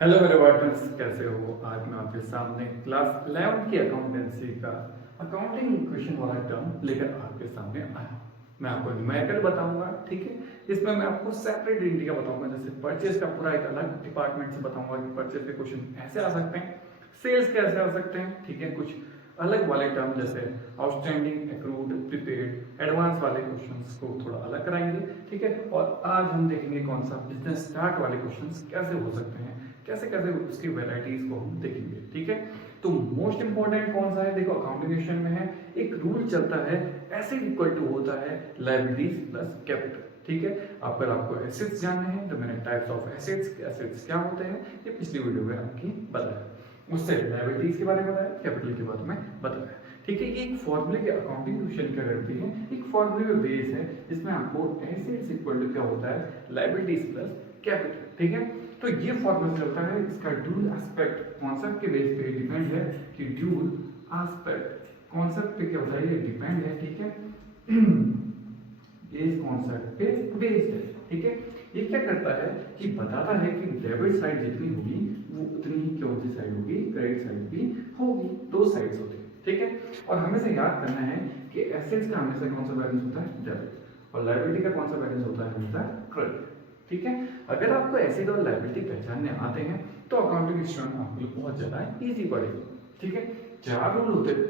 Hello मेरे partners, कैसे हो? आज मैं आपके सामने क्लास 11 की अकाउंटेंसी का अकाउंटिंग क्वेश्चन वाला टर्म लेकर आपके सामने आया हूं। मैं आपको न्यूमेरिकल बताऊंगा, ठीक है। इसमें मैं आपको सेपरेट एंट्री का बताऊंगा, जैसे परचेज का पूरा एक अलग डिपार्टमेंट से बताऊंगा कि परचेज के क्वेश्चन ऐसे आ सकते हैं, सेल्स कैसे आ सकते हैं, ठीक है। कुछ अलग वाले टर्म जैसे आउटस्टैंडिंग, एक्रूड, प्रीपेड, एडवांस वाले क्वेश्चंस को थोड़ा अलग कराएंगे, ठीक है। और आज हम देखेंगे कौन सा बिजनेस स्टार्ट वाले क्वेश्चंस कैसे हो सकते हैं, कैसे कैसे उसकी वेराइटीज को हम देखेंगे, ठीक है। तो मोस्ट इंपॉर्टेंट कौन सा है? देखो अकाउंटिंग में है, एक रूल चलता है, एसेट इक्वल टू होता है लायबिलिटीज प्लस कैपिटल, ठीक है। अगर आपको एसेट्स जानने हैं तो मैंने टाइप्स ऑफ एसेट्स एसेट्स क्या होते हैं ये पिछली वीडियो में आपकी बताया, उससे लायबिलिटीज के बारे में बताया, कैपिटल के बारे में बताया, ठीक है। ये एक फॉर्मूले के अकाउंटिंग क्वेश्चन क्या करती है, एक फॉर्मूले में बेस है जिसमें आपको एसेट्स इक्वल टू क्या होता है लायबिलिटीज प्लस कैपिटल, ठीक है। तो ये फॉर्मूला चलता है, इसका ड्यूल एस्पेक्ट कॉन्सेप्ट के बेस पे डिपेंड है कि ड्यूल एस्पेक्ट कॉन्सेप्ट पे क्या होता है, ये डिपेंड है, ठीक है। इस कॉन्सेप्ट पे बेस्ड है, ठीक है। ये क्या करता है कि बताता है कि डेबिट साइड जितनी होगी वो उतनी ही कौन सी साइड होगी, क्रेडिट साइड भी होगी, दो साइड्स होती है, ठीक है। और हमेशा याद करना है कि एसेट्स का हमेशा कौन सा बैलेंस होता है, डेबिट, और लायबिलिटी का कौन सा बैलेंस होता है, हमेशा क्रेडिट, ठीक है। अगर आपको एसेट और लायबिलिटी पहचानने आते हैं तो अकाउंटिंग स्टूडेंट आपके लिए बहुत ज्यादा इजी पड़ेगा, ठीक है। चार रूल होते हैं।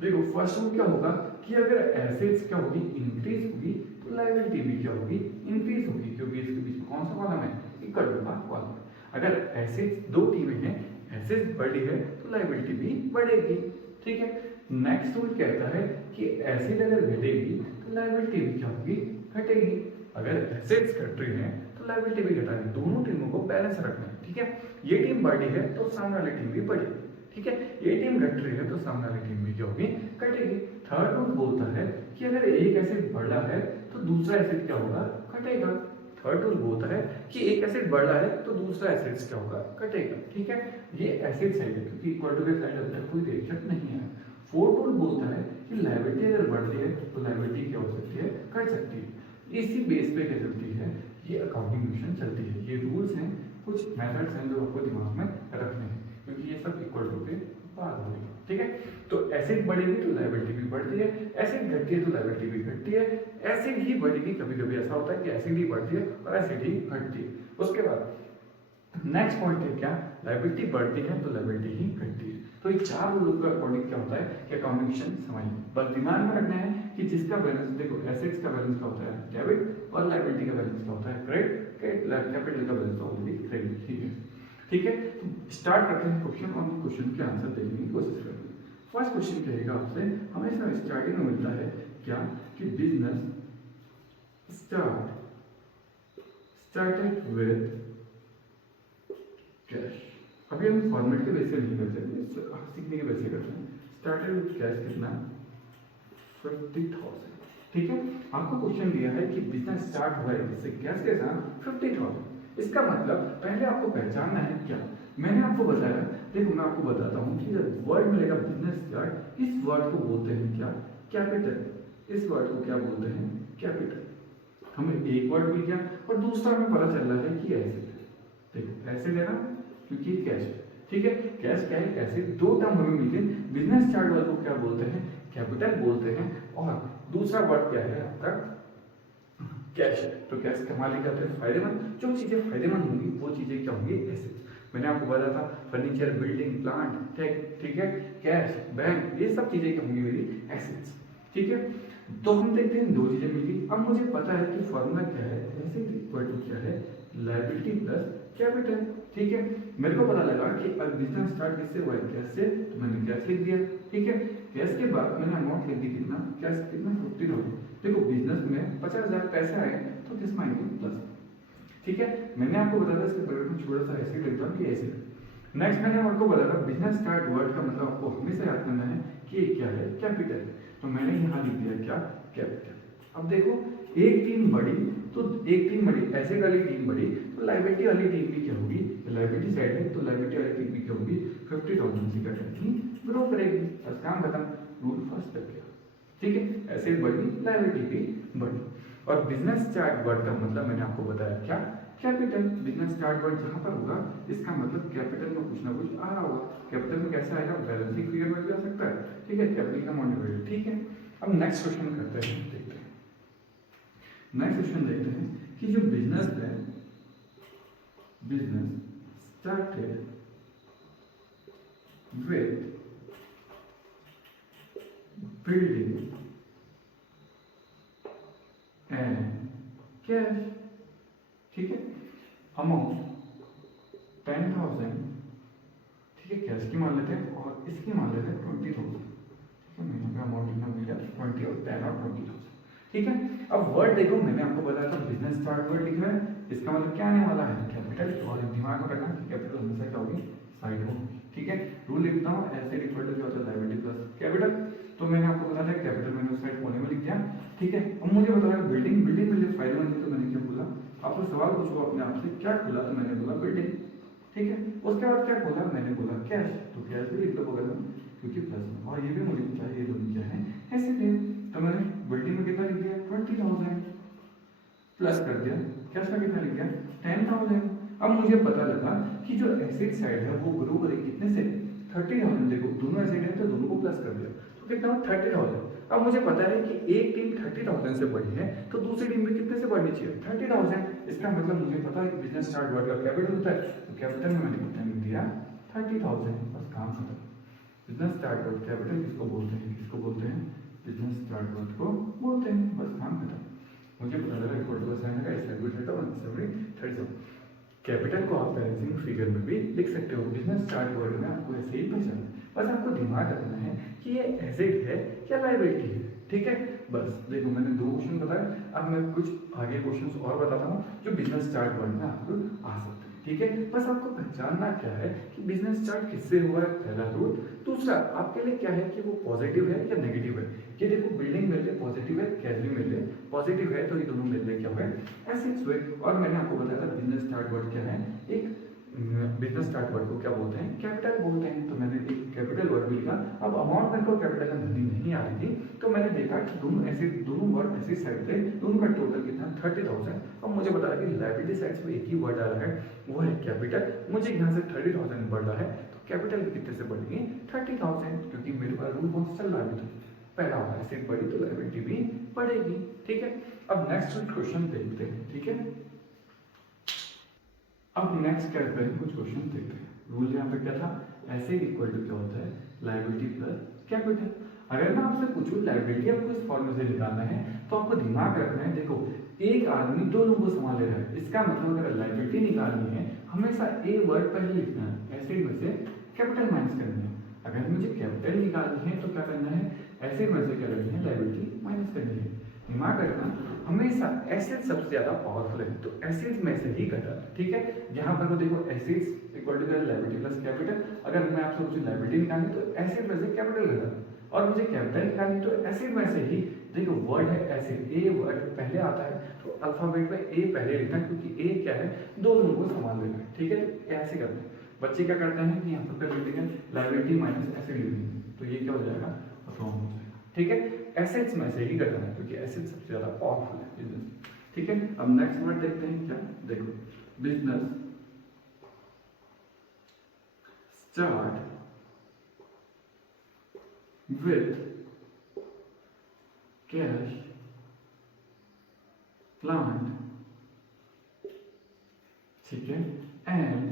देखो फर्स्ट रूल क्या होगा कि अगर एसेट्स क्या होगी, इंक्रीज होगी, तो लायबिलिटी भी क्या होगी, इंक्रीज होगी, क्योंकि इसके बीच में कौन सा कॉलम है, इक्वल टू का कॉलम है। अगर एसेट्स दो टीमें हैं, एसेट्स बढ़ी है तो लायबिलिटी भी बढ़ेगी, ठीक है। नेक्स्ट रूल कहता है कि एसेट अगर घटेगी तो लायबिलिटी भी क्या होगी, घटेगी। अगर एसेट्स घट रही हैं तो लायबिलिटी भी घटा है, दोनों टीमों को बैलेंस रखना है, ठीक है। ये टीम बढ़ी है तो सामने वाली टीम भी बढ़ेगी, ठीक है। ये टीम घट रही है तो सामने वाली टीम भी क्या होगी, घटेगी। थर्ड रूल बोलता है कि अगर एक एसिड बढ़ रहा है तो दूसरा एसिड क्या होगा, घटेगा। थर्ड रूल बोलता है कि एक एसिड बढ़ रहा है तो दूसरा एसिड क्या होगा, घटेगा, ठीक है। ये एसिड साइड है क्योंकि इक्वल टू के साइड अंदर कोई रिएक्शन नहीं है। फोर्थ रूल बोलता है कि लायबिलिटी अगर बढ़ रही है तो लायबिलिटी क्या हो सकती है, घट सकती है। इसी बेस पे क्या चलती है, ये अकाउंटिंग क्वेश्चन चलती है। ये रूल्स हैं, कुछ मेथड्स हैं जो आपको दिमाग में रखने हैं, क्योंकि ये सब इक्वल टू के बाद होगी, ठीक है। तो एसिड बढ़ेगी तो लायबिलिटी भी बढ़ती है, एसिड घटती है तो लायबिलिटी भी घटती है, एसिड ही बढ़ेगी, कभी कभी ऐसा होता है कि एसिड ही बढ़ती है और एसिड ही घटती है। उसके बाद नेक्स्ट पॉइंट है क्या, लायबिलिटी बढ़ती है तो लायबिलिटी ही घटती है। तो ये चार रूलों के अकॉर्डिंग क्या होता है कि अकाउंटिंग समझिए, बस दिमाग में रखना है कि जिसका बैलेंस, देखो एसेट्स का बैलेंस क्या होता है, डेबिट, और लायबिलिटी का बैलेंस क्या होता है, क्रेडिट, कैपिटल का बैलेंस होता है क्रेडिट, ठीक है, ठीक है। तो स्टार्ट करते हैं क्वेश्चन, और क्वेश्चन के आंसर देखने की कोशिश करेंगे। फर्स्ट क्वेश्चन कहेगा आपसे, हमेशा स्टार्टिंग में मिलता है क्या कि बिजनेस स्टार्टेड विद कैश। अभी हम फॉर्मेट के बेस से नहीं करते, सीखने के बेस से करते हैं। स्टार्टेड विद कैश कितना, 50,000, ठीक है। आपको क्वेश्चन दिया है कि बिजनेस स्टार्ट हुआ है जिससे कैश के साथ 50,000। इसका मतलब पहले आपको पहचानना है क्या, मैंने आपको बताया, देखो मैं आपको बताता हूँ कि जब वर्ड मिलेगा बिजनेस स्टार्ट, इस वर्ड को बोलते हैं क्या, कैपिटल। इस वर्ड को क्या बोलते हैं, कैपिटल। हमें एक वर्ड मिल गया और दूसरा हमें पता चल रहा है कि एसिड है। देखो एसिड है ना, क्योंकि कैश है, ठीक है। कैश क्या है, एसिड, दो टर्म हमें मिल गए। बिजनेस स्टार्ट वर्ड को क्या बोलते हैं, कैपिटल बोलते हैं, और दूसरा वर्ड क्या है आपका, कैश है। तो कैश के हमारे कहते हैं फायदेमंद, जो चीजें फायदेमंद होंगी वो चीजें क्या होंगी, एसेट्स। मैंने आपको बताया था फर्नीचर, बिल्डिंग, प्लांट, ठीक है, कैश, बैंक, ये सब चीजें क्या होंगी मेरी, एसेट्स, ठीक है। तो हम देखते हैं दो चीजें मिली। अब मुझे पता है कि फॉर्मूला क्या है, एसेट इक्वल टू क्या है, लायबिलिटी प्लस कैपिटल, ठीक है। मेरे को पता लगा कि अब बिजनेस स्टार्ट किससे हुआ है, कैश से, तो मैंने कैश लिख दिया, ठीक है। कैश के बाद मैंने अमाउंट लिख दी कितना, कैश कितना, 50,000। देखो बिजनेस में 50,000 पैसे आए तो किस में आएंगे, प्लस, ठीक है। मैंने आपको बताया इसके बगल में छोटा सा एसिड लिखता हूँ कि एसिड। नेक्स्ट मैंने आपको बताया बिजनेस स्टार्ट वर्ड का मतलब आपको हमेशा याद करना है कि ये क्या है, कैपिटल। तो मैंने यहाँ लिख दिया क्या, कैपिटल। अब देखो एक टीम बढ़ी तो एक टीम बढ़ी, एसेट वाली टीम बढ़ी तो लायबिलिटी वाली टीम भी क्या होगी, लायबिलिटी साइड है तो लायबिलिटी वाली टीम भी क्या होगी, 50,000 से क्या करेगी, ग्रो करेगी। बस काम खत्म, रूल फर्स्ट तक गया, ठीक है। एसेट बढ़ी, लायबिलिटी भी बढ़ी। और बिजनेस स्टार्ट वर्ड का मतलब मैंने आपको बताया क्या, कैपिटल। बिजनेस स्टार्ट वर्ड जहां पर होगा इसका मतलब कैपिटल में कुछ ना कुछ आ रहा होगा। कैपिटल में कैसे आएगा, बैलेंसिंग फिगर में भी आ सकता है, ठीक है, कैपिटल का मॉडिफायर, ठीक है। अब नेक्स्ट क्वेश्चन करते हैं, देखते हैं नेक्स्ट क्वेश्चन देखते हैं कि जो बिजनेस है, business started with building and cash, ठीक है, अमाउंट 10,000, ठीक है, कैश की मान लेते हैं और इसकी मान लेते हैं 20,000, ठीक है। महीने का अमाउंट लिखना भूल गया, 20 और 10 और 20,000, ठीक है। अब वर्ड देखो, मैंने आपको बताया था बिजनेस स्टार्ट वर्ड लिख रहे हैं, इसका मतलब क्या आने वाला है, कैपिटल। और दिमाग में रखना कि कैपिटल हमेशा क्या होगी, साइड में होगी, ठीक है। रूल लिखता हूँ, एसेट इक्वल टू क्या होता है, लायबिलिटी प्लस कैपिटल। तो मैंने आपको बताया था कैपिटल मैंने उस साइड कोने में लिख दिया, ठीक है। अब मुझे बताया बिल्डिंग, बिल्डिंग में फाइल बनी तो मैंने क्या बोला, आपको सवाल पूछो अपने आप से क्या खुला, तो मैंने बोला बिल्डिंग, ठीक है। उसके बाद क्या खोला, मैंने बोला कैश, तो कैश भी लिख दो बगल में क्योंकि प्लस में, और ये भी मुझे चाहिए, ये दोनों क्या है, ऐसे थे। तो मैंने बिल्डिंग में कितना लिख दिया, 20,000 प्लस कर दिया, कैश में कितना लिख दिया, 10,000। अब मुझे पता लगा कि जो एसेट साइड है वो ग्रो करेगी कितने से, 30,000। देखो दोनों एसेट है तो दोनों को प्लस कर दिया, तो कितना 30,000। अब मुझे पता है कि एक टीम 30,000 से बढ़ी है तो दूसरी टीम भी कितने से बढ़नी चाहिए, 30,000। इसका मतलब मुझे पता है कि बिजनेस स्टार्ट वर्ड का कैपिटल होता है, तो कैपिटल में मैंने कितना लिख दिया, 30,000, बस काम खत्म। बिजनेस स्टार्ट वर्ड कैपिटल किसको बोलते हैं, किसको बोलते हैं, बिजनेस स्टार्ट वर्ड को बोलते हैं, बस काम खत्म। मुझे पता लगा इक्वल टू साइन है, इसका भी 30,000। कैपिटल को आप बैलेंसिंग फिगर में भी लिख सकते हो, बिजनेस स्टार्ट वर्ड में आपको ऐसे ही पहचान, बस आपको दिमाग रखना है कि ये एसेट है या लायबिलिटी है, ठीक है। बस देखो मैंने 2 क्वेश्चन बताए, अब मैं कुछ आगे क्वेश्चंस और बताता हूँ जो बिजनेस स्टार्ट वर्ड में आपको आ सकते हैं, ठीक है। बस आपको पहचानना क्या है कि बिजनेस स्टार्ट किससे हुआ है, पहला रूल। दूसरा आपके लिए क्या है कि वो पॉजिटिव है या नेगेटिव है। ये देखो बिल्डिंग मिल रही पॉजिटिव है, कैश भी मिल रही पॉजिटिव है, तो ये दोनों मिल रहे क्या हुए, एसेट्स हुए। और मैंने आपको बताया था बिजनेस स्टार्ट वर्ड क्या है, एक बिजनेस स्टार्ट वर्ड को क्या बोलते हैं, कैपिटल बोलते हैं। तो मैंने एक कैपिटल वर्ड भी लिखा। अब अमाउंट मेरे को कैपिटल में भरनी नहीं आ रही थी, तो मैंने देखा कि दोनों वर्ड ऐसे साइड थे, दोनों का टोटल कितना 30,000। अब मुझे बता कि लायबिलिटी साइड में एक ही वर्ड आ रहा है, वो है कैपिटल। मुझे यहाँ से 30,000 बढ़ रहा है, तो कैपिटल भी कितने से बढ़ेगी, 30,000, क्योंकि मेरे पास रूल कौन सा चल रहा है, पहला वाला एसेट बढ़ी तो लायबिलिटी भी बढ़ेगी, ठीक है। अब नेक्स्ट क्वेश्चन देखते हैं, ठीक है। अब नेक्स्ट क्या करते हैं, कुछ क्वेश्चन देखते हैं। रूल यहाँ पे क्या था, एसेट इक्वल टू क्या होता है, लायबिलिटी प्लस कैपिटल। अगर मैं आपसे पूछूं लायबिलिटी आपको इस फॉर्मूले से निकालना है, तो आपको दिमाग रखना है, देखो एक आदमी 2 लोगों को संभाल ले रहा है, इसका मतलब अगर लायबिलिटी निकालनी है हमेशा ए वर्ड पहले लिखना है, एसेट में से कैपिटल माइनस करनी है। अगर मुझे कैपिटल निकालनी है तो क्या करना है, एसेट में से क्या करनी है, लायबिलिटी माइनस करनी है। दिमाग रखना हमेशा एसेट सबसे ज्यादा पावरफुल है, तो एसेट में से ही घटा, ठीक है। यहाँ पर देखो assets equal to liability plus capital. अगर मैं आपसे मुझे लायबिलिटी निकालनी तो एसेट में से कैपिटल घटा, और मुझे कैपिटल निकालनी तो एसेट में से ही, देखो वर्ड है एसेट, ए वर्ड पहले आता है तो अल्फाबेट में ए पहले लिखना, क्योंकि ए क्या है, 2 लोगों को संभाल लेना है, ठीक है। तो ऐसे करते हैं बच्चे, क्या करते हैं कि यहाँ पर कर लेते हैं लायबिलिटी माइनस एसेट लिख देंगे, तो ये क्या हो जाएगा, रॉन्ग हो जाएगा, ठीक है। एसेट्स में से ही घटाना है क्योंकि एसेट सबसे ज्यादा पावरफुल है बिजनेस, ठीक है। अब नेक्स्ट वर्ड देखते हैं क्या, देखो business start with cash plant, ठीक है, एंड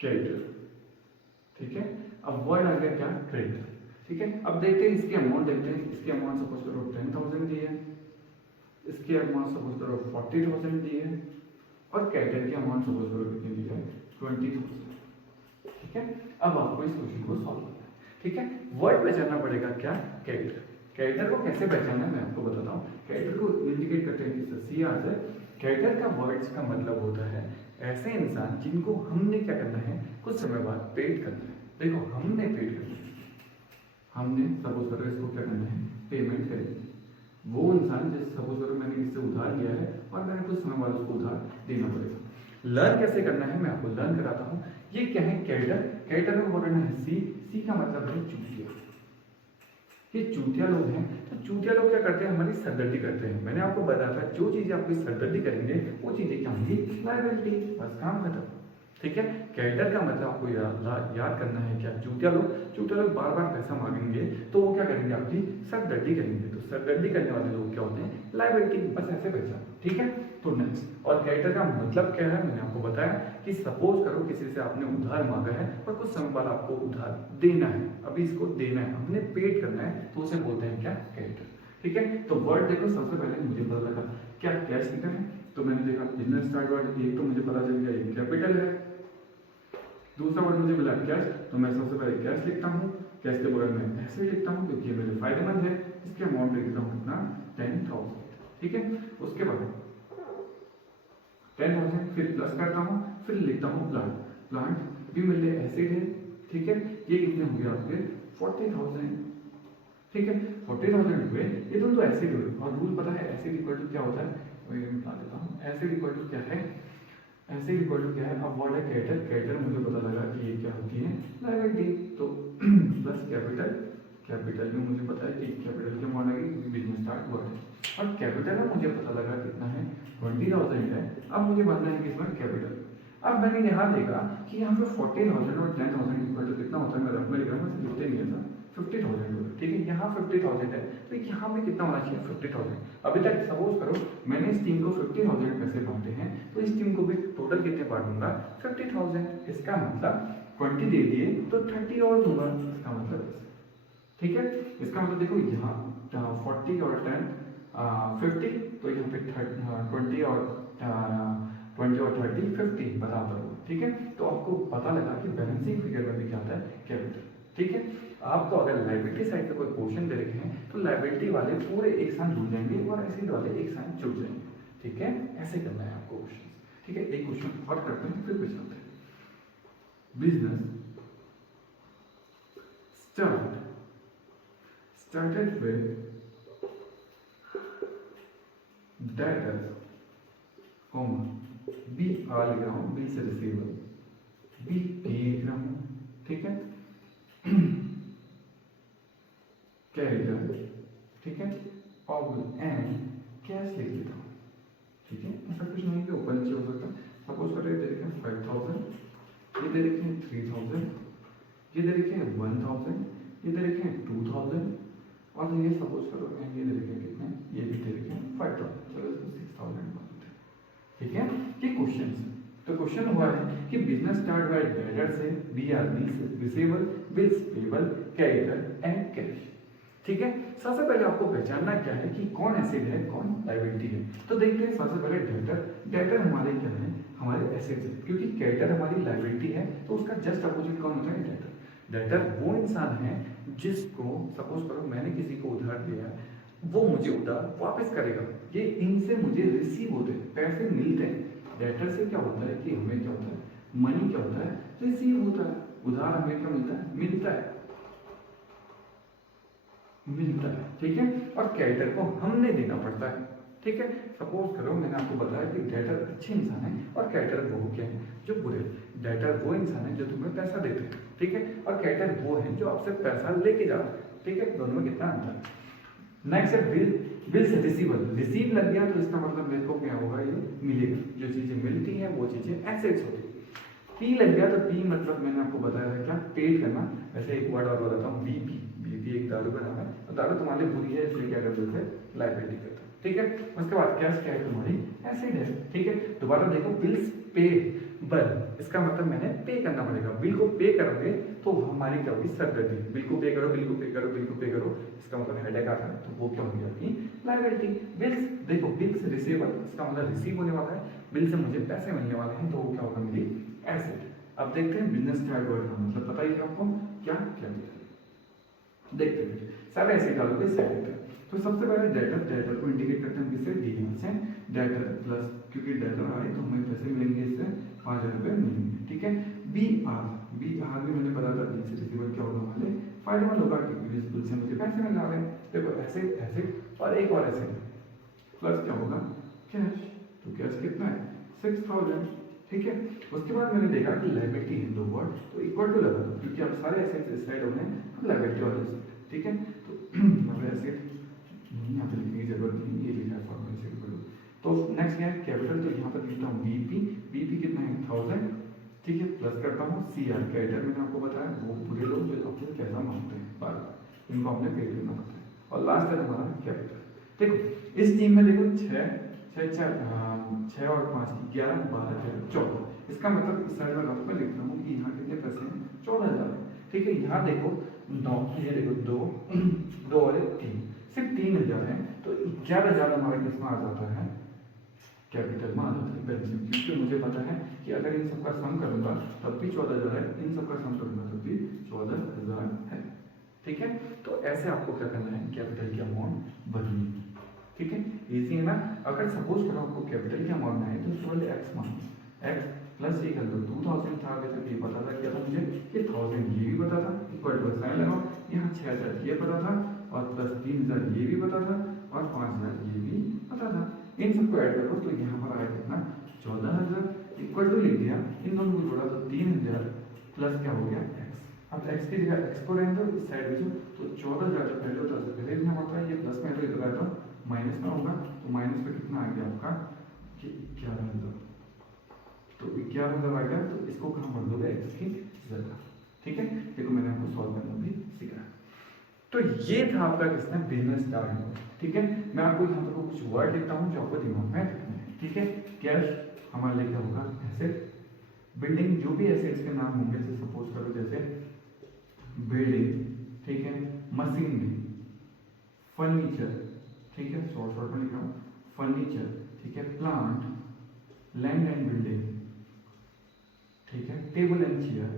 क्रेडिटर, ठीक है। अब वर्ड आ गया क्या, क्रेडिटर, ठीक है। अब देखते हैं इसकी अमाउंट, देखते हैं इसकी अमाउंट सपोज करो 10,000 दी है, इसकी अमाउंट सपोज करो 40,000 दी है, और क्रेडिटर की अमाउंट सपोज करो कितनी दी है, 20,000, ठीक है। अब आपको इस क्वेश्चन को सॉल्व करना है, ठीक है। वर्ड पहचानना पड़ेगा क्या, क्रेडिटर। क्रेडिटर को कैसे पहचानना है मैं आपको बताता हूँ। क्रेडिटर को इंडिकेट करते हैं सी आर से। क्रेडिटर का वर्ड्स का मतलब होता है ऐसे इंसान जिनको हमने क्या करना है, कुछ समय बाद पेड करना है। देखो हमने पेड करना है, हमने सपोज करो इसको क्या करना है, पेमेंट करेंगे। वो इंसान जैसे सपोज करो मैंने इससे उधार लिया है और मैंने कुछ समय बाद उसको उधार देना पड़ेगा। लर्न कैसे करना है मैं आपको लर्न कराता हूँ। ये क्या है, क्रेडिटर। क्रेडिटर में वर्ड है सी, सी का मतलब है चूतिया, ये चूतिया लोग हैं, तो चूतिया लोग क्या करते हैं, हमारी सरदर्दी करते हैं। मैंने आपको बताया था जो चीज़ें आपकी सरदर्दी करेंगे वो चीज़ें क्या होंगी, लायबिलिटी। बस काम खत्म। ठीक है, क्रेडिटर का मतलब आपको याद करना है क्या, चूतिया लोग बार बार पैसा मांगेंगे तो वो क्या करेंगे, आपकी सरदर्दी करेंगे। तो सरदर्दी करने वाले लोग क्या होते हैं, लायबिलिटी। बस ऐसे पैसा। ठीक है, तो नेक्स्ट, और क्रेडिटर का मतलब क्या है, मैंने आपको बताया कि सपोज करो किसी से आपने उधार मांगा है और कुछ समय बाद आपको उधार देना है, अभी इसको देना है, हमने पेड करना है, तो उसे बोलते हैं क्या, क्रेडिटर। ठीक है, तो वर्ड देखो, सबसे पहले मुझे पता लगा क्या कैश लिखा है, तो मैंने देखा बिजनेस स्टार्ट वर्ड, एक तो मुझे पता चल गया ये कैपिटल है। दूसरा वर्ड मुझे मिला कैश, तो मैं सबसे पहले कैश लिखता हूँ, कैश के बगल में ऐसे लिखता हूँ क्योंकि ये मेरे फायदेमंद है। इसके अमाउंट लिखता हूँ कितना, 10,000। ठीक है, उसके बाद 10,000 फिर प्लस करता हूँ, फिर लिखता हूँ प्लांट। प्लांट भी मेरे लिए एसिड है। ठीक है, ये कितने हो गए आपके 40,000। ठीक है, 40,000 हुए, ये दोनों तो एसिड हुए, और रूल पता है एसिड इक्वल टू क्या होता है, वही मैं बता देता हूँ। एसिड इक्वल टू क्या है, ऐसे इक्वल टू क्या है, अब वर्ड है क्रेडिटर। क्रेडिटर मुझे पता लगा कि ये क्या होती है, लायबिलिटी। तो प्लस कैपिटल, कैपिटल में मुझे पता है कि कैपिटल के अमाउंट आएगी क्योंकि बिजनेस स्टार्ट वर्ड है, और कैपिटल में मुझे पता लगा कितना है, 20,000 है। अब मुझे बनना है किसमें, कैपिटल। अब मैंने यहाँ देखा कि यहाँ पे 40,000 और 10,000 इक्वल टू कितना होता है, मैं रफ में लिख रहा हूँ, लिखते नहीं है था, 50,000 होता है। ठीक है, यहाँ 50,000 है, तो यहाँ पे कितना होना चाहिए, 50,000। अभी तक सपोज करो मैंने इस टीम को 50,000 पैसे बांटे हैं, तो इस टीम को भी टोटल कितने बांटूंगा, 50,000। इसका मतलब 20 दे दिए तो 30 और दूंगा, इसका मतलब। ठीक है, इसका मतलब देखो यहाँ 40 और 10 50, तो यहाँ पे 20 और 20 और 30 50 बराबर हो। ठीक है, तो आपको पता लगा कि बैलेंसिंग फिगर में भी क्या आता है, कैपिटल। ठीक है, आपको अगर लायबिलिटी साइड पे कोई क्वेश्चन दे रखे हैं तो लायबिलिटी वाले पूरे एक साथ जुड़ जाएंगे और एसिड वाले एक साथ जुड़ जाएंगे। ठीक है, ऐसे करना है आपको क्वेश्चन। ठीक है, एक क्वेश्चन और करते हैं फिर कुछ चलते हैं। Business started with debtors, B R लिख रहा हूँ, बी से रिसीवेबल, बी पे लिख रहा हूँ। ठीक है, क्रेडिटर। ठीक है, और एंड कैश लिख देता हूँ। ठीक है, ऐसा कुछ नहीं कि ऊपर नीचे हो सकता। सपोज करें दे रखे हैं 5,000, ये दे रखे हैं 3,000, ये दे रखे हैं 1,000, ये दे रखे हैं 2,000, और ये सपोज करो ये दे रखे हैं कितने, ये भी दे रखे हैं 5,000, चलो इसको 6,000 बोलते हैं। ठीक है, ये क्वेश्चन है। तो क्वेश्चन हुआ है कि बिजनेस स्टार्ट बाय डेटर से, B R bills receivable, bills payable, creditor and cash. ठीक है, सबसे पहले आपको पहचानना क्या है कि कौन एसेट है कौन लायबिलिटी है। तो देखते हैं सबसे पहले डेटर। डेटर हमारे क्या है, हमारे एसेट्स है, क्योंकि क्रेडिटर हमारी लायबिलिटी है, तो उसका जस्ट अपोजिट कौन होता है, डेटर। डेटर वो इंसान है जिसको, सपोज करो मैंने किसी को उधार दिया, वो मुझे उधार वापस करेगा, ये इनसे मुझे रिसीव होते हैं, पैसे मिलते हैं। डेटर से क्या होता है कि हमें क्या होता है, मनी क्या होता है, रिसीव होता है। उधार हमें क्या मिलता है, मिलता है। ठीक है, और क्रेडिटर को हमने देना पड़ता है। ठीक है, सपोज करो मैंने आपको बताया कि डेटर अच्छे इंसान है और क्रेडिटर वो क्या है, जो बुरे। डेटर वो इंसान है जो तुम्हें पैसा देते हैं, ठीक है, और क्रेडिटर वो है जो आपसे पैसा लेके जाते हैं। ठीक है, दोनों में कितना अंतर है। नेक्स्ट है बिल। बिल से रिसीवल, रिसीव लग गया तो इसका मतलब मेरे को क्या होगा, ये मिलेगा। जो चीजें मिलती हैं वो चीजें एसेट्स होती है। पी लग गया तो पी मतलब मैंने आपको बताया था क्या, पेड करना। वैसे एक वर्ड और बताता हूँ, बीपी। बीपी एक दारू का नाम है, तो दारू तुम्हारे लिए बुरी है इसलिए क्या करते थे, लायबिलिटी करते। ठीक है, उसके बाद कैश क्या है, तुम्हारी एसेट है। ठीक है, दोबारा देखो, बिल्स पे बल, इसका मतलब मैंने पे करना पड़ेगा। बिल को पे करोगे तो हमारी क्या होगी, सरदर्दी। बिल को पे करो, बिल को पे करो, बिल को पे करो, इसका मतलब हेडेक आता है, तो वो क्या होगी आपकी लायबिलिटी। बिल्स देखो, बिल्स रिसीवेबल, इसका मतलब रिसीव होने वाला है, बिल से मुझे पैसे मिलने वाले हैं, तो वो क्या होगा, मेरी एसेट। अब देखते हैं बिजनेस स्टार्ट वर्ड का मतलब पता ही आपको क्या क्या है। देखते हैं सारे ऐसे डालोगे सेट। तो सबसे पहले डेटर, डेटर को इंडिकेट करते हैं किससे, डी से। डेटर प्लस, क्योंकि डेटर आए तो हमें पैसे मिलेंगे, इससे 5,000 रुपये मिलेंगे। ठीक है, बी आर। बी आर भी मैंने बताया था, बी से रिसीवर क्या होगा, वाले फायदेमंद होगा क्योंकि इस बिल से मुझे पैसे मिलने वाले हैं। देखो ऐसे ऐसे और एक और ऐसे, प्लस क्या होगा, कैश। तो कैश कितना है, 6,000। ठीक है, उसके बाद मैंने देखा कि लायबिलिटी है दो वर्ड, तो इक्वल टू लगा दो, क्योंकि अब सारे एसेट्स इस साइड हो गए, अब लायबिलिटी वाले साइड। ठीक है, तो मतलब एसेट यहाँ पे लिखने की जरूरत नहीं, ये लिखा है फॉर्मूला से इक्वल। तो नेक्स्ट क्या है कैपिटल, तो यहाँ पर लिखता हूँ बीपी, बीपी कितना है 1000, ठीक है, प्लस करता हूँ सीआर, क्रेडिटर मैंने आपको बताया वो पूरे लोग जो अपने पैसा मांगते हैं बार बार, इनको हमने पे करना पड़ता है। और लास्ट है हमारा कैपिटल। देखो इस टीम में देखो 6 और 5 की 11 12 13 14, इसका मतलब इस साइड में रफ में लिखता हूँ कि यहाँ कितने पैसे हैं 14,000, ठीक है। यहाँ देखो 9, ये देखो 2 2 और 3, सिर्फ 3,000 है, तो 11,000 हमारा किसमें आ जाता है कैपिटल में आ जाता है बैलेंस शीट, क्योंकि मुझे पता है कि अगर इन सबका सम करूंगा तब भी 14,000 है, इन सबका सम करूंगा तब भी 14,000 है, ठीक है। तो ऐसे आपको क्या करना है कैपिटल की अमाउंट बदलनी, ठीक है, इजी है ना। अगर सपोज करो आपको कैपिटल की अमाउंट है तो सोल्ड एक्स मान, एक्स प्लस ये कर दो 2000 था, अभी तक ये पता था क्या था मुझे, ये 1000 ये भी पता था, इक्वल टू साइन लगाओ, यहाँ 6000 ये पता था और प्लस 3000 ये भी पता था और 5000 ये भी पता था, इन सबको ऐड करो तो यहाँ पर आया कितना 14,000, इक्वल टू लिख दिया, इन दोनों को जोड़ा तो 3,000 प्लस क्या हो गया एक्स। अब एक्स की जगह एक्स को रहने दो, इस साइड भेजो, तो 14,000 जो पहले होता है पहले लिखना पड़ता है, ये प्लस में तो इधर आया तो माइनस में होगा, तो माइनस पे कितना आ गया आपका 11,000, तो 11,000 आ गया, तो इसको कहाँ बढ़ दोगे एक्स की जगह, ठीक है। देखो मैंने आपको सॉल्व करना भी सिखाया। तो ये था आपका किसने बिजनेस स्टार्ट, ठीक है। मैं आपको यहाँ पर कुछ वर्ड लिखता हूँ जो आपको दिमाग में रखने हैं, ठीक है। कैश हमारे लिए क्या होगा एसेट, बिल्डिंग जो भी एसेट्स के नाम होंगे, जैसे सपोज करो जैसे बिल्डिंग, ठीक है, मशीनरी, फर्नीचर, ठीक है, शॉर्ट में लिख रहा हूँ फर्नीचर, ठीक है, प्लांट, लैंड एंड बिल्डिंग, ठीक है, टेबल एंड चेयर,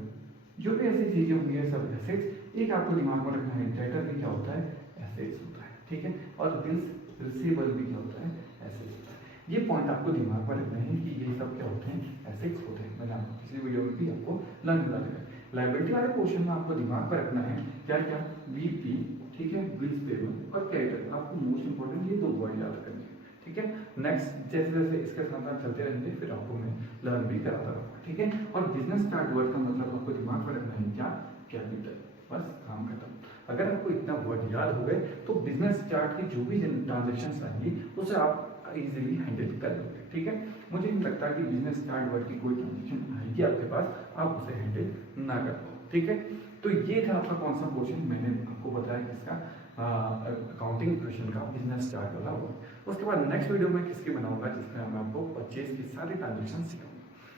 जो भी ऐसी चीजें होंगी सब एसेट्स। एक आपको दिमाग में रखना है डेटर भी क्या होता है एसेट्स होता है, ठीक है, और बिल्स रिसीवेबल भी क्या होता है एसेट्स होता है। ये पॉइंट आपको दिमाग में रखना है कि ये सब क्या होते हैं एसेट्स होते हैं। मैंने आपको पिछली वीडियो में भी आपको लर्न करा दिया। लायबिलिटी वाले पोर्शन में आपको दिमाग पर रखना है क्या क्या बीपी, ठीक है, बिल्स पेबल और क्रेडिटर, आपको मोस्ट इंपोर्टेंट ये 2 वर्ड याद करने हैं, ठीक है। नेक्स्ट जैसे जैसे इसके साथ साथ चलते रहेंगे फिर आपको मैं लर्न भी कराता रहूँगा, ठीक है। और बिजनेस स्टार्ट वर्ड का मतलब आपको दिमाग में रखना है क्या कैपिटल, बस काम खत्म। अगर आपको इतना वर्ड याद हो गए तो बिजनेस स्टार्ट की जो भी ट्रांजेक्शंस आएंगी उसे आप इजीली हैंडल कर लोगे, ठीक है। मुझे नहीं लगता कि बिजनेस स्टार्ट वर्ड की कोई ट्रांजेक्शन आएगी आपके पास आप उसे हैंडल ना कर पाओ, ठीक है। तो ये था आपका कौन सा क्वेश्चन, मैंने आपको बताया किसका अकाउंटिंग क्वेश्चन का बिजनेस स्टार्ट वाला वर्ड। उसके बाद नेक्स्ट वीडियो में किसकी बनाऊंगा जिसमें मैं आपको परचेज की सारी ट्रांजेक्शन सिखाऊंगा।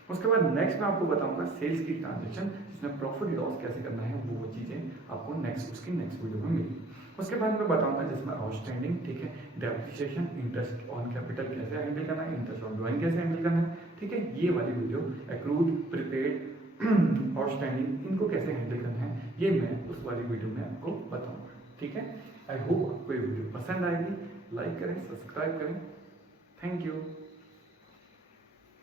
उसके बाद नेक्स्ट मैं आपको बताऊंगा सेल्स की ट्रांजेक्शन जिसमें प्रॉफिट लॉस कैसे करना है, वो चीजें आपको उसकी नेक्स्ट वीडियो में मिलेगी। उसके बाद मैं बताऊंगा जिसमें आउटस्टैंडिंग, ठीक है, डेप्रिसिएशन, इंटरेस्ट ऑन कैपिटल कैसे हैंडल करना है, इंटरेस्ट ऑन ड्राइंग कैसे हैंडल करना है, ठीक है। ये वाली वीडियो एक्रूड, प्रीपेड, आउटस्टैंडिंग इनको कैसे हैंडल करना है ये मैं उस वाली वीडियो में आपको बताऊंगा, ठीक है। आई होप आपको ये वीडियो पसंद आएगी, लाइक करें, सब्सक्राइब करें, थैंक यू।